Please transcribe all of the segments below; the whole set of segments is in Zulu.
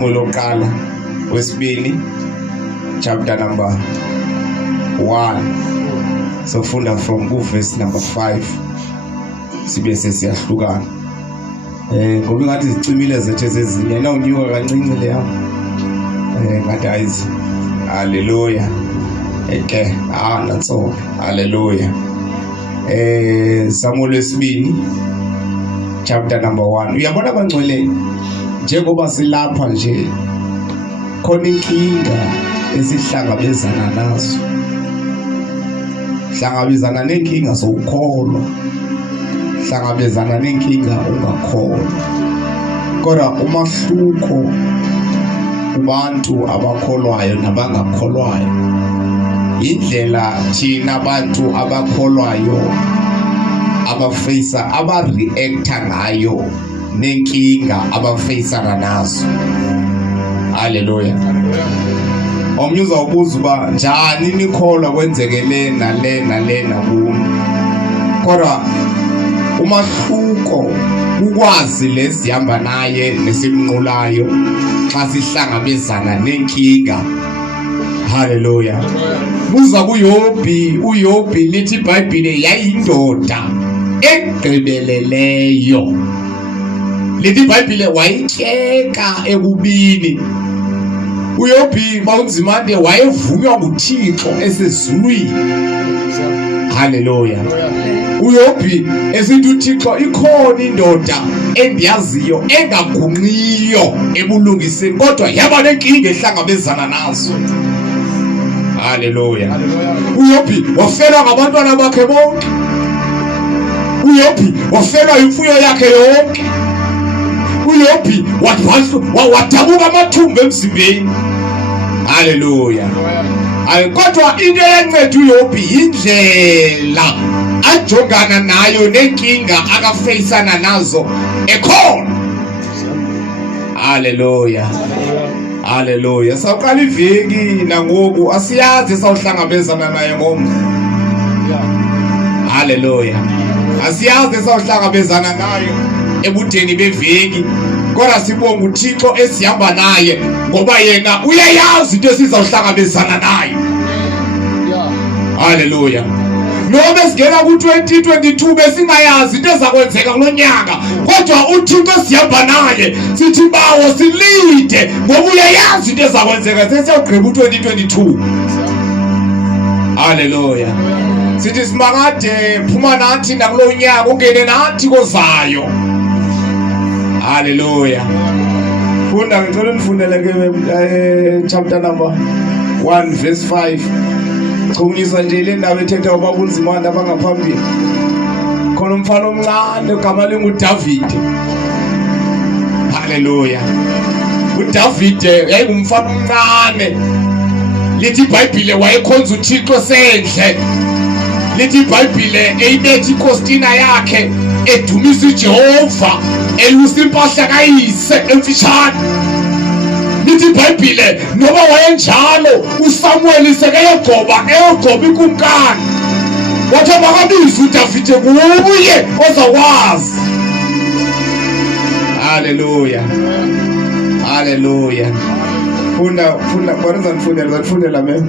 Lokala wesibili chapter number 1 so funda from verse number 5 sibe sesiyahlukana ngoba ngathi zicimile zethu ezezinye na unyuka kancinci le yami ngathi ayizi haleluya natso haleluya Samuel wesibili chapter number 1 uyabona bangcwele njengoba silapha nje khona inkinga esihlangabezana nazo, hlangabezana nenkinga zokukholwa, hlangabezana nenkinga ungakholwa, kodwa umahluko kubantu abakholwayo nabangakholwayo indlela thina abantu abakholwayo abafeyisa abareacta ngayo nenkinga abafeyisana nazo. Haleluya. Omnye uzawubuza uba njani nikholwa kwenzekele nale nakuni, kodwa umahluko ukwazi lesihamba naye nesimnqulayo xa sihlangabezana nenkinga. Haleluya. Buza uYobhi lithi iBhayibhile yayindoda egqibeleleyo. Lithi iBhayibhile wayityeka ekubini. uYobhi bawunzimande wayevunywa nguThixo esezulwini. Haleluya. uYobhi esithi uThixo ikhona indoda endiyaziyo engagungqiyo ebulungiseni kodwa yaba nenkinga ehlangabezana nazo. Haleluya. uYobhi wafelwa ngabantwana bakhe bonke. uYobhi wafelwa imfuyo yakhe yonke. uYobhi wadabuka amathumbu emzimbeni. Haleluya. Kodwa into eyanceda uYobhi indlela ajongana nayo nenkinga akafeyisana nazo ekhona. Haleluya. Haleluya. Sawuqala iveki nangoku asiyazi sawuhlangabezana naye ngomso. Haleluya. Asiyazi sawuhlangabezana naye ebudeni beveki, kodwa sibonga uThixo esihamba naye ngoba yena uyayazi into esizawuhlangabezana naye. Haleluya. Noma singena ku-2022 besingayazi into ezakwenzeka kulonyaka, kodwa uThixo sihamba naye sithi bawo silide ngoba uyayazi into ezakwenzeka sesiyawugqiba u-2022. Haleluya. Sithi simangade phuma nathi nakulo nyaka ungene nathi kozayo. Haleluya. Funda ngicela nifundele ke chapter number 1 verse 5. Chunyiswa nje le ndawo ethetha uba kunzimana abangaphambili. Khona umfana omncane igama linguDavid. Haleluya. uDavid yayingumfana omncane. Lithi iBhayibhile wayekhonza uThixo sendle. Lithi iBhayibhile eyibethi ikostina yakhe edumisa uJehova elusa impahla kayise emfitshane. Lithi iBhayibhile noba wayenjalo uSamuel sekeyogcoba ikumkani, wathi makabize uDavide kuye ozakwazi. Haleluya. Haleluya. Funda kwanza nifundela mem.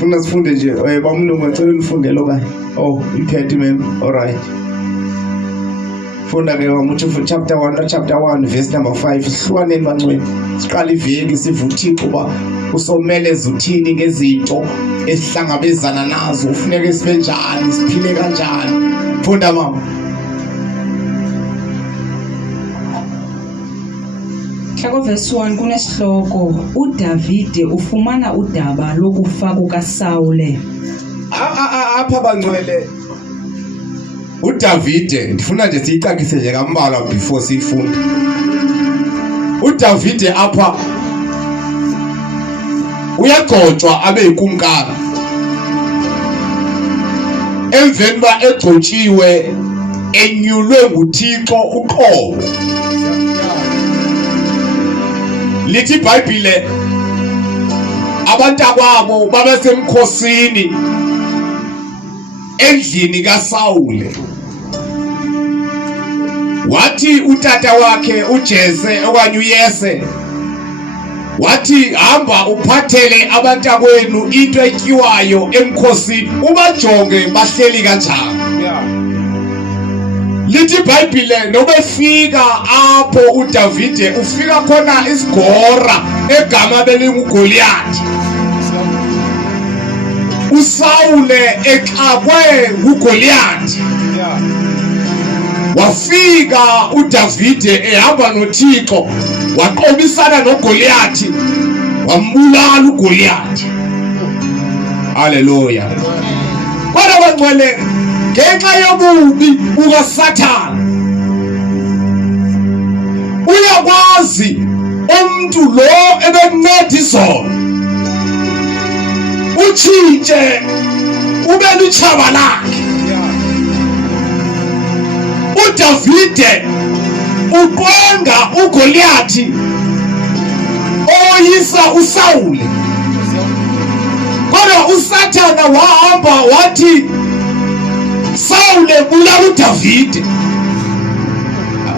Funda sifunde nje bamlungu ngicela nifundele okanye. Oh, iphethe mem. All right. Funda ke wamuthi chapter 1 verse number 5 sihlukaneni bancweni. Siqala iveki siva uThixo ba usomeleza uthini ngezinto esihlangabezana nazo, ufuneka sibe njani, siphile kanjani. Funda mama. Hloko verse 1 kunesihloko uDavide ufumana udaba lokufa kukaSawule. Apha bangcwele uDavide ndifuna nje siyicakise nje kambalwa before sifunda. uDavide apha uyagcotshwa abe yikumkani. Emveni ba egcotshiwe enyulwe nguThixo uqobo. Lithi iBhayibhile abantakwabo babesemkhosini endlini kaSawule. Wathi utata wakhe uJese okanye uYese wathi hamba uphathele abantakwenu into etyiwayo emkhosini ubajonge bahleli kanjani. Lithi iBhayibhile nobefika apho uDavide ufika khona isigora egama belinguGoliath. uSawule exakwe nguGoliath. Wafika uDavide ehamba noThixo waqobisana noGoliath wambulala uGoliath. Haleluya. Kodwa bangcwele ngenxa yobubi bukaSathane uyakwazi umuntu lo ebenceda izolo utshintshe ube iintshaba lakhe. uDavide uqonga uGoliath oyisa uSawule, kodwa uSathane wahamba wathi Sawule bulala uDavide.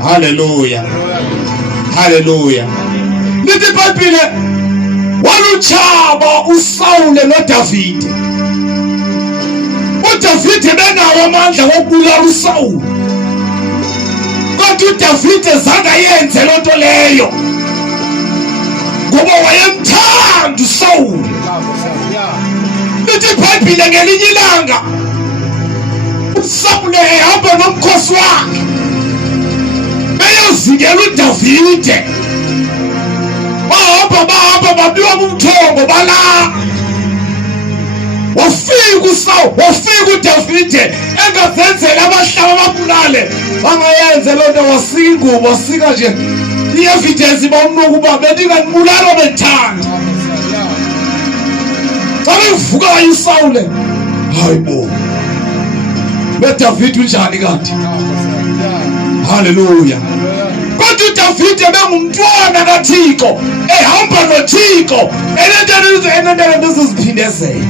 Haleluya, haleluya. Lithi iBhayibhile walutshaba uSawule noDavide. uDavide benawo amandla okubulala uSawule, kodwa uDavide zange ayenze loo nto leyo ngoba wayemthanda uSawule. Lithi iBhayibhile ngelinye ilanga uSawule ehamba nomkhosi wakhe beyozingela uDavide. bahamba babiwa umthongo bala. wafika uDavide engazenzela abahlaba babulale, bangayenze loo nto. wasika ingubo, wasika nje i-evidence bamnuka uba bendingambulala bethanda. Xa bevukayo uSawule, hayi bo, beDavide unjani kanti? Haleluya. Kodwa uDavide bengumntwana kaThixo ehamba noThixo enento eziziphindezela.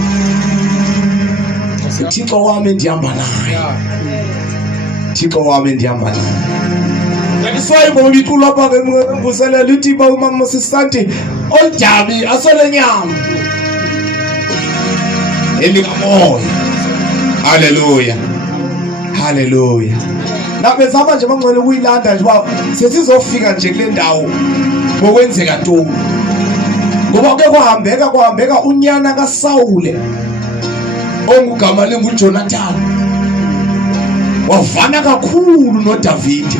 uThixo wami ndihamba naye, uThixo wami ndihamba naye. Ngiswaye ngoba iculo apha ke mvuselela uthi ba umama sisanti oljabi asolenyama elikamoya. Haleluya, haleluya. Nabezama nje bangcwele ukuyilanda nje uba sesizofika nje kule ndawo ngokwenzeka ntoni, ngoba ke kwahambeka unyana kaSawule ongugama linguJonathan wavana kakhulu noDavide.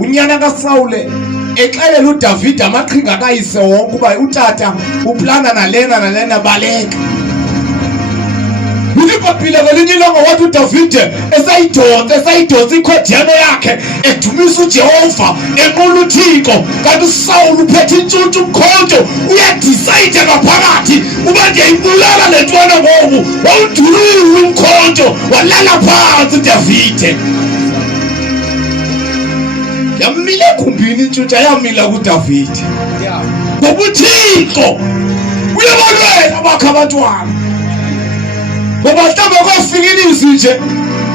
unyana kaSawule exelela uDavide amaqhinga kayise wonke uba utata uplana nalena baleka. iBhayibhile ngelinye ilanga wathi uDavide esayidonsa ikhodiyano yakhe edumisa uJehova enqula uThixo, kanti uSawule uphethe intshuntshu umkhonto uyadicide ngaphakathi uba ndiyayibulala le ntwana ngoku. wawudulula umkhonto walala phansi uDavide. yamile ekhumbini intshuntshu yamila kuDavide ngoba uThixo uyabalwela abakhe abantwana. ngoba mhlawumbe kwafika ilizwi nje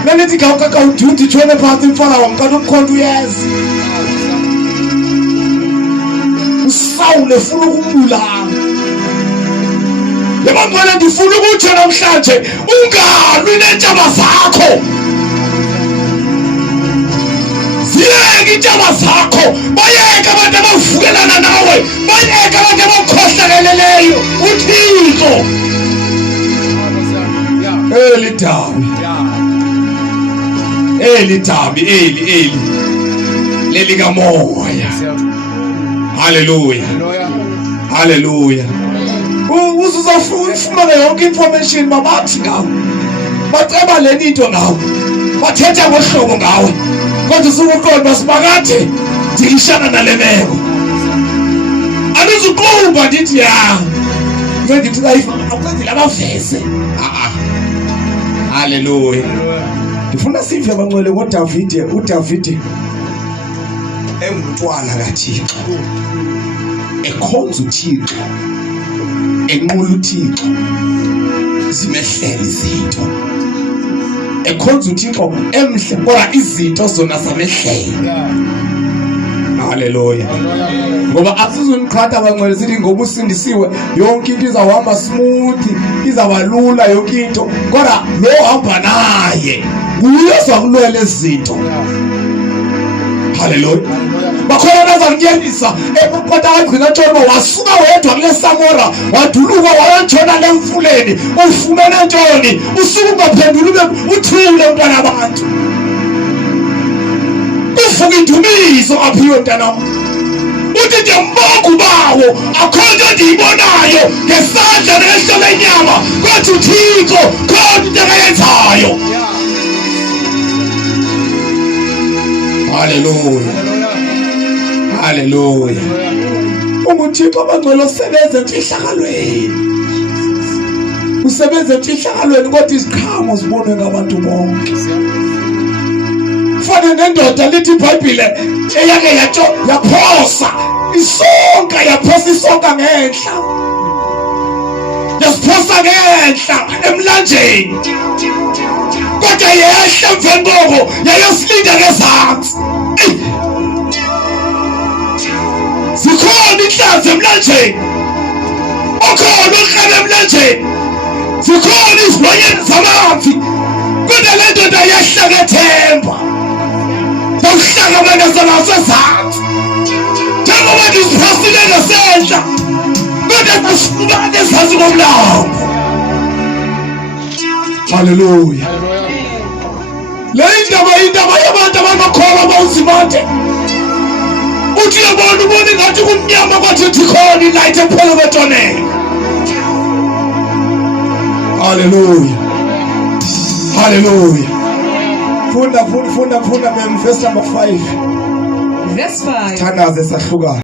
lelithi kawuduthi tshone phansi mfana wam, kanti umkhonto uyeza. uSawule ufuna ukumbulala. Yabangcwele ndifuna ukutsho namhlanje ungalwi neentshaba zakho. ziyeke iintshaba zakho, bayeke abantu abavukelana nawe, bayeke abantu abakhohlakeleyo uThixo. Eli dabi lelikamoya. Haleluya, haleluya. Uzofumana yonke information babathi ngawe, baceba le into ngawe, bathetha ngohlobo ngawe, kodwa usukuqonda basibakade ndilishana nale meko. Andizuqumba ndithi ndithi akwenzela abaveze. Haleluya. Ndifuna sive bangcwele ngoDavide. uDavide engumntwana kaThixo, ekhonza uThixo, enqula uThixo, zimehlela izinto. ekhonza uThixo emhle, kodwa izinto zona zamehlela. Haleluya. Ngoba asizuniqhatha abangcwele sithi ngoba usindisiwe yonke into izawuhamba smooth, izabalula yonke into. Kodwa lo hamba naye uyezakulwela izinto. Haleluya. Bakhona bazangenisa eqoqota wagcina ntshona wasuka wedwa kule Samora waduluka wayotshona lemfuleni ufumene ntoni usuku ungaphendula ube uthule mntwana abantu. Uvuka indumiso aphiwe mntanami. Uthi nje mbongo bawo akho nto endiyibonayo ngesandla nehlo lenyama kodwa uThixo khona into akayenzayo. Haleluya. Haleluya. UThixo abangcwele usebenza emfihlakalweni. Usebenza emfihlakalweni kodwa iziqhamo zibonwe ngabantu bonke. Fana nendoda lithi iBhayibhile eyake yaphosa isonka, yaphosa isonka ngenhla. Yasiphosa ngenhla emlanjeni. Kodwa yehla mvemboko yayosilinda ngezansi. Zikhona inhlanzi emlanjeni. Okhona uhlala emlanjeni. Zikhona izilwanyana zamanzi. Kodwa le ndoda yehla ngethemba. Zawuhlala abantazana basezansi. Njengoba ndiziphosile ngasehla. Kodwa zasifumana ezansi komlambo. Haleluya. Le indaba yabantu abangakholwa abawuzimande. Uthi uyabona ubone ngathi kumnyama kwathi uthi khona ilight ephela betoneni. Haleluya. Haleluya. Funda verse number 5. Verse 5. Thandaze sahluka.